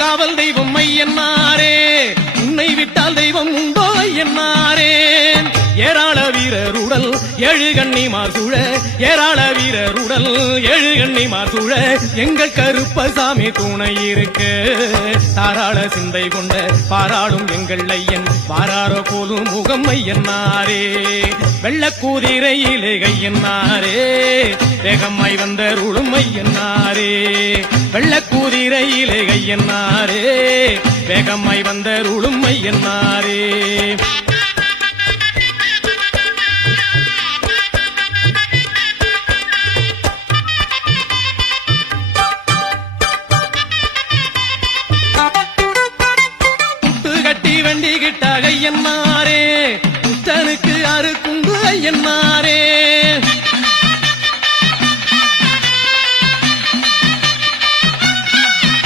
காவல் தெய்வம் ஐயன்னாரே, உன்னை விட்டால் தெய்வம் உண்டோ ஐயன்னாரே. ஏராள வீரருடல் ஏழு கண்ணிமார் சூழ, ஏராள வீரருடல் ஏழு கண்ணிமார் சூழ, எங்கள் கருப்பசாமி துணை இருக்கு. தாராள சிந்தை கொண்ட பாராளும் எங்கள் ஐயன், பாராரோ போலும் முகம் ஐயன்னாரே. வெள்ளக்கூதிரையிலே கையன்னாரே, வேகம்மாய் வந்த ருளும் ஐயன்னாரே. வெள்ளக்கூதிரையிலே கையன்னாரே, வேகம்மாய் வந்த ருளும் ஐயன்னாரே. வண்டி கிட்டாக ஐயன்னாரே, புத்தனுக்கு அறு குங்கு ஐயன்னாரே.